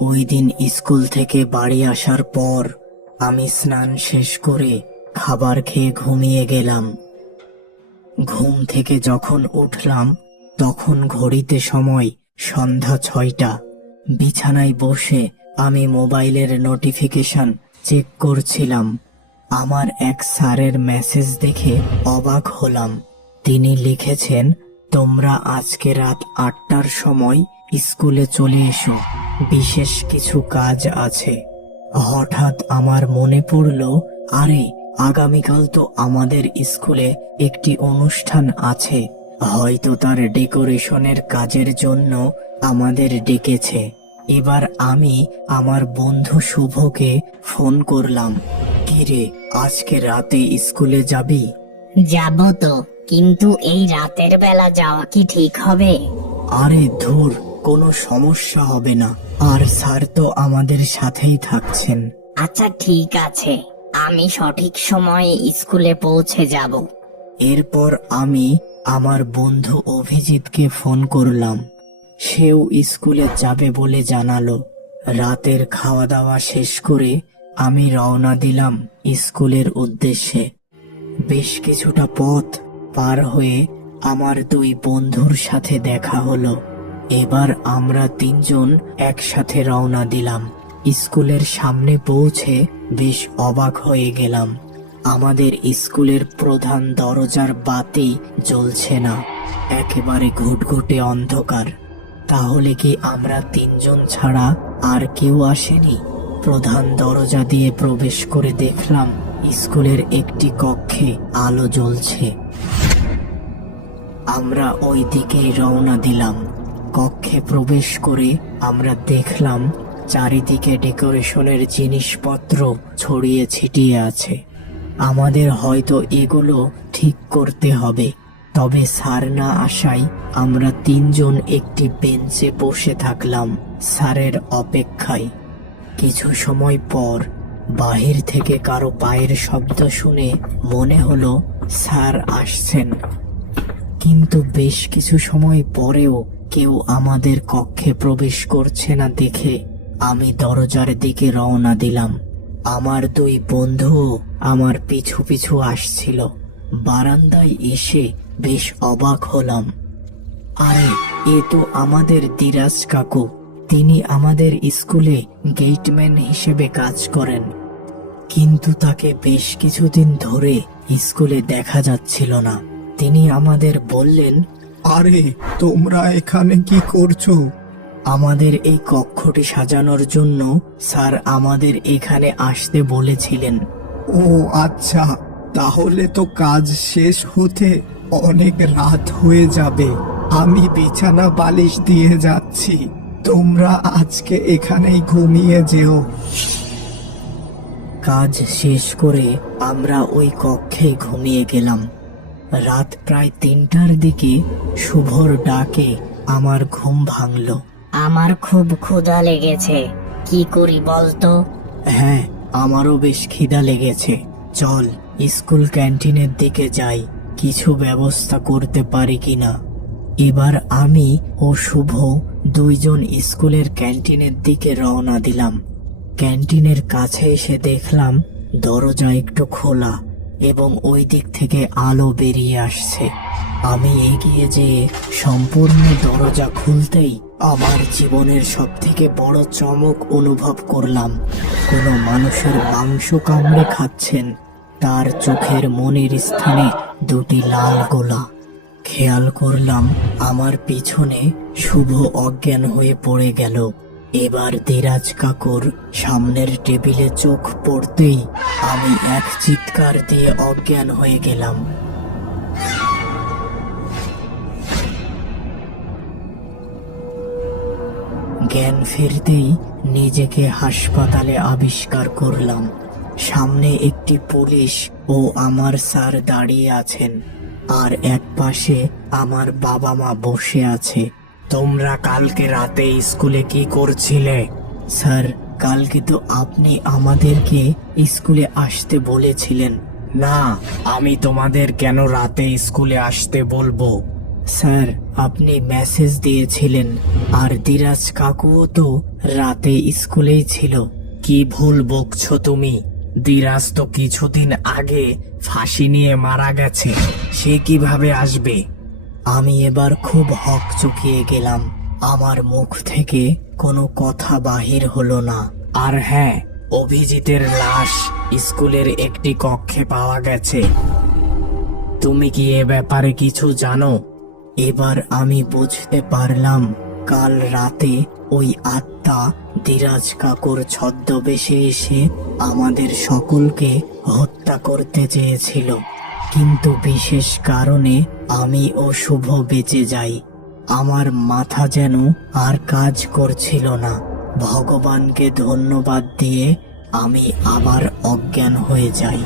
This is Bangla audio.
ওই দিন স্কুল থেকে বাড়ি আসার পর আমি স্নান শেষ করে খাবার খেয়ে ঘুমিয়ে গেলাম। ঘুম থেকে যখন উঠলাম তখন ঘড়িতে সময় সন্ধ্যা 6টা। বিছানায় বসে আমি মোবাইলের নোটিফিকেশন চেক করছিলাম। আমার এক স্যারের মেসেজ দেখে অবাক হলাম। তিনি লিখেছেন, তোমরা আজকে রাত 8টার সময় স্কুলে চলে এসো, বিশেষ কিছু কাজ আছে। হঠাৎ আমার মনে পড়ল, আরে আগামীকাল তো আমাদের স্কুলে একটি অনুষ্ঠান আছে, হয়তো তার ডেকোরেশনের কাজের জন্য আমাদের ডেকেছে। এবার আমি আমার বন্ধু শুভকে ফোন করলাম, কিরে আজকে রাতে স্কুলে যাবি? যাব তো, কিন্তু এই রাতের বেলা যাওয়া কি ঠিক হবে? আরে ধুর, কোনো সমস্যা হবে না, আর স্যার তো আমাদের সাথেই থাকছেন। আচ্ছা ঠিক আছে, আমি সঠিক সময়ে স্কুলে পৌঁছে যাব। এরপর আমি আমার বন্ধু অভিজিৎকে ফোন করলাম। সেও স্কুলে যাবে বলে জানালো। রাতের খাওয়া দাওয়া শেষ করে আমি রওনা দিলাম স্কুলের উদ্দেশ্যে। বেশ কিছুটা পথ পার হয়ে আমার দুই বন্ধুর সাথে দেখা হলো। এবার আমরা তিনজন একসাথে রওনা দিলাম। স্কুলের সামনে পৌঁছে বেশ অবাক হয়ে গেলাম। আমাদের স্কুলের প্রধান দরজার বাতি জ্বলছে না, একেবারে ঘুটঘুটে অন্ধকার। তাহলে কি আমরা তিনজন ছাড়া আর কেউ আসেনি? প্রধান দরজা দিয়ে প্রবেশ করে দেখলাম স্কুলের একটি কক্ষে আলো জ্বলছে। আমরা ওই দিকেই রওনা দিলাম। কক্ষে প্রবেশ করে আমরা দেখলাম চারিদিকে ডেকোরেশনের জিনিসপত্র ছড়িয়ে ছিটিয়ে আছে। আমাদের হয়তো এগুলো ঠিক করতে হবে। তবে স্যার না আসায় আমরা তিনজন একটি বেঞ্চে বসে থাকলাম স্যারের অপেক্ষায়। কিছু সময় পর বাহির থেকে কারো পায়ের শব্দ শুনে মনে হলো স্যার আসছেন, কিন্তু বেশ কিছু সময় পরেও কেউ আমাদের কক্ষে প্রবেশ করছে না দেখে আমি দরজার দিকে রওনা দিলাম। আমার দুই বন্ধুও আমার পিছু পিছু আসছিল। বারান্দায় এসে বেশ অবাক হলাম। আরে এ তো আমাদের দিরাজ কাকু, তিনি আমাদের স্কুলে গেটম্যান হিসেবে কাজ করেন, কিন্তু তাকে বেশ কিছুদিন ধরে স্কুলে দেখা যাচ্ছিল না। তিনি আমাদের বললেন, আরে তোমরা এখানে কি করছো? আমাদের এই কক্ষটি সাজানোর জন্য স্যার আমাদের এখানে আসতে বলেছিলেন। ও আচ্ছা, তাহলে তো কাজ শেষ হতে অনেক রাত হয়ে যাবে। আমি বিছানা বালিশ দিয়ে যাচ্ছি, তোমরা আজকে এখানেই ঘুমিয়ে যেও। কাজ শেষ করে আমরা ওই কক্ষে ঘুমিয়ে গেলাম। রাত প্রায় 3টার দিকে শুভর ডাকে আমার ঘুম ভাঙল। আমার খুব ক্ষুধা লেগেছে, কি করি বলতো? হ্যাঁ, আমারও বেশ খিদা লেগেছে। চল স্কুল ক্যান্টিনের দিকে যাই, কিছু ব্যবস্থা করতে পারি কিনা। এবার আমি ও শুভ দুইজন স্কুলের ক্যান্টিনের দিকে রওনা দিলাম। ক্যান্টিনের কাছে এসে দেখলাম দরজা একটু খোলা এবং ওই দিক থেকে আলো বেরিয়ে আসছে। আমি এগিয়ে যেয়ে সম্পূর্ণ দরজা খুলতেই আমার জীবনের সবথেকে বড় চমক অনুভব করলাম। কোনো মানুষের মাংস কামড়ে খাচ্ছেন, তার চোখের মনির স্থানে দুটি লাল গোলা। খেয়াল করলাম আমার পিছনে শুভ অজ্ঞান হয়ে পড়ে গেল। এবার দিরাজ কাকুর সামনের টেবিলে চোখ পড়তেই আমি এক চিৎকার দিয়ে অজ্ঞান হয়ে গেলাম। জ্ঞান ফিরতেই নিজেকে হাসপাতালে আবিষ্কার করলাম। সামনে একটি পুলিশ ও আমার স্যার দাঁড়িয়ে আছেন, আর এক পাশে আমার বাবা মা বসে আছে। তোমরা কালকে রাতে স্কুলে কি করছিলে? স্যার, কালকে তো আপনি আমাদেরকে স্কুলে আসতে বলেছিলেন। না, আমি তোমাদের কেন রাতে স্কুলে আসতে বলবো? স্যার, আপনি মেসেজ দিয়েছিলেন, আর দিরাজ কাকুও তো রাতে স্কুলেই ছিল। কি ভুল বকছো তুমি? দিরাজ তো কিছুদিন আগে ফাঁসি নিয়ে মারা গেছে, সে কিভাবে আসবে? আমি এবার খুব হকচকিয়ে গেলাম। আমার মুখ থেকে কোনো কথা বাহির হলো না। আর হ্যাঁ, অভিজিতের লাশ স্কুলের একটি কক্ষে পাওয়া গেছে। তুমি কি এ ব্যাপারে কিছু জানো? এবার আমি বুঝতে পারলাম, কাল রাতে ওই আত্মা ধীরাজ কাকুর ছদ্মবেশে এসে আমাদের সকলকে হত্যা করতে চেয়েছিল, কিন্তু বিশেষ কারণে আমি ও শুভ বেঁচে যাই। আমার মাথা যেন আর কাজ করছিল না। ভগবানকে ধন্যবাদ দিয়ে আমি আবার অজ্ঞান হয়ে যাই।